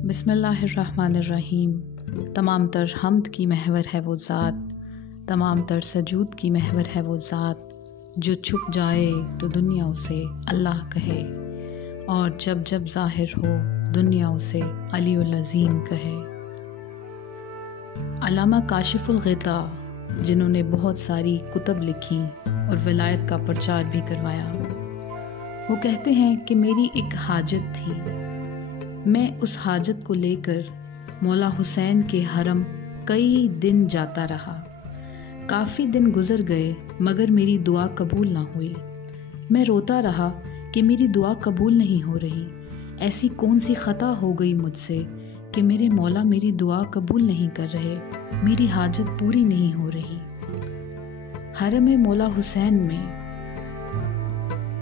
बिस्मिल्लाहिर्रहमानिर्रहीम। तमाम तर हम्द की महवर है वो ज़ात, तमाम तर सजूद की महवर है वो ज़ात, जो छुप जाए तो दुनिया उसे अल्लाह कहे, और जब जब ज़ाहिर हो दुनिया उसे अलीउल अज़ीम कहे। अल्लामा काशिफुल ग़िता, जिन्होंने बहुत सारी कुतब लिखी और विलायत का प्रचार भी करवाया, वो कहते हैं कि मेरी एक हाजत थी। मैं उस हाजत को लेकर मौला हुसैन के हरम कई दिन जाता रहा। काफ़ी दिन गुज़र गए मगर मेरी दुआ कबूल ना हुई। मैं रोता रहा कि मेरी दुआ कबूल नहीं हो रही। ऐसी कौन सी ख़ता हो गई मुझसे कि मेरे मौला मेरी दुआ कबूल नहीं कर रहे, मेरी हाजत पूरी नहीं हो रही। हरम मौला हुसैन में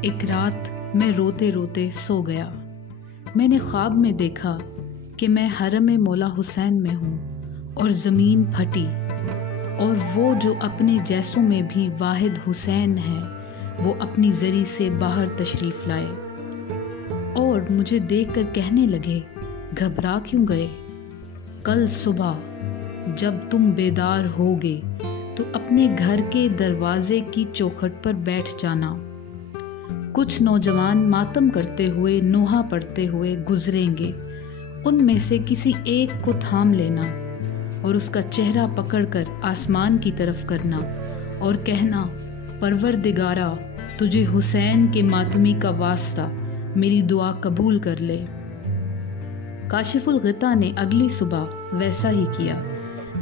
एक रात मैं रोते रोते सो गया। मैंने ख्वाब में देखा कि मैं हरम मौला हुसैन में हूँ और ज़मीन फटी, और वो जो अपने जैसों में भी वाहिद हुसैन है वो अपनी ज़री से बाहर तशरीफ़ लाए और मुझे देखकर कहने लगे, घबरा क्यों गए? कल सुबह जब तुम बेदार होगे तो अपने घर के दरवाजे की चौखट पर बैठ जाना। कुछ नौजवान मातम करते हुए नोहा पढ़ते हुए गुजरेंगे, उनमें से किसी एक को थाम लेना और उसका चेहरा पकड़कर आसमान की तरफ करना और कहना, परवरदिगारा तुझे हुसैन के मातमी का वास्ता मेरी दुआ कबूल कर ले। काशिफुल ग़िता ने अगली सुबह वैसा ही किया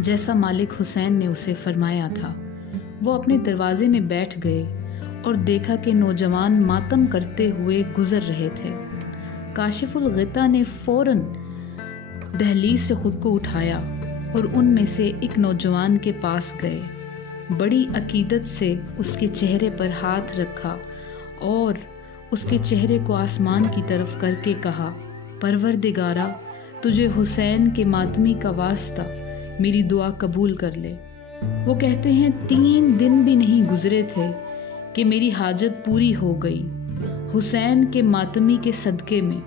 जैसा मालिक हुसैन ने उसे फरमाया था। वो अपने दरवाजे में बैठ गए और देखा कि नौजवान मातम करते हुए गुजर रहे थे। काशिफुल ग़िता ने फ़ौरन दहलीज से खुद को उठाया और उनमें से एक नौजवान के पास गए। बड़ी अकीदत से उसके चेहरे पर हाथ रखा और उसके चेहरे को आसमान की तरफ करके कहा, परवरदिगारा तुझे हुसैन के मातमी का वास्ता मेरी दुआ कबूल कर ले। वो कहते हैं 3 दिन भी नहीं गुजरे थे कि मेरी हाजत पूरी हो गई। हुसैन के मातमी के सदक़े में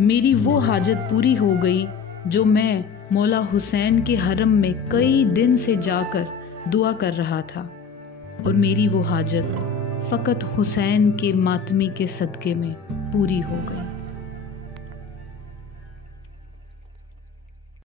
मेरी वो हाजत पूरी हो गई जो मैं मौला हुसैन के हरम में कई दिन से जाकर दुआ कर रहा था, और मेरी वो हाजत फ़कत हुसैन के मातमी के सदक़े में पूरी हो गई।